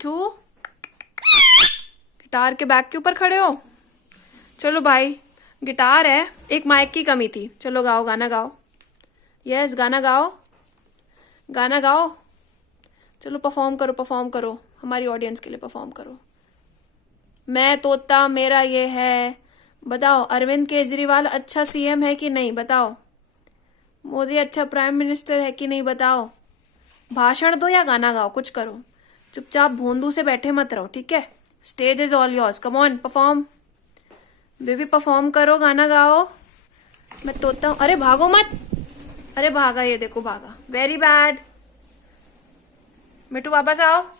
To guitar के bag के ऊपर खड़े हो। चलो भाई, गिटार है, एक माइक की कमी थी। चलो गाओ, गाना गाओ। यस, गाना गाओ, गाना गाओ। चलो परफॉर्म करो, परफॉर्म करो, हमारी ऑडियंस के लिए परफॉर्म करो। मैं तोता मेरा ये है। बताओ, अरविंद केजरीवाल अच्छा सीएम है कि नहीं? बताओ। मोदी अच्छा प्राइम मिनिस्टर है कि नहीं? बताओ। भाषण दो या गाना गाओ, कुछ करो। चुपचाप भोंदू से बैठे मत रहो, ठीक है? Stage is all yours, come on perform. Baby perform करो, गाना गाओ। मैं तोता हूँ। अरे भागो मत। अरे भागा, ये देखो भागा, वेरी बैड। मिट्टू वापस आओ।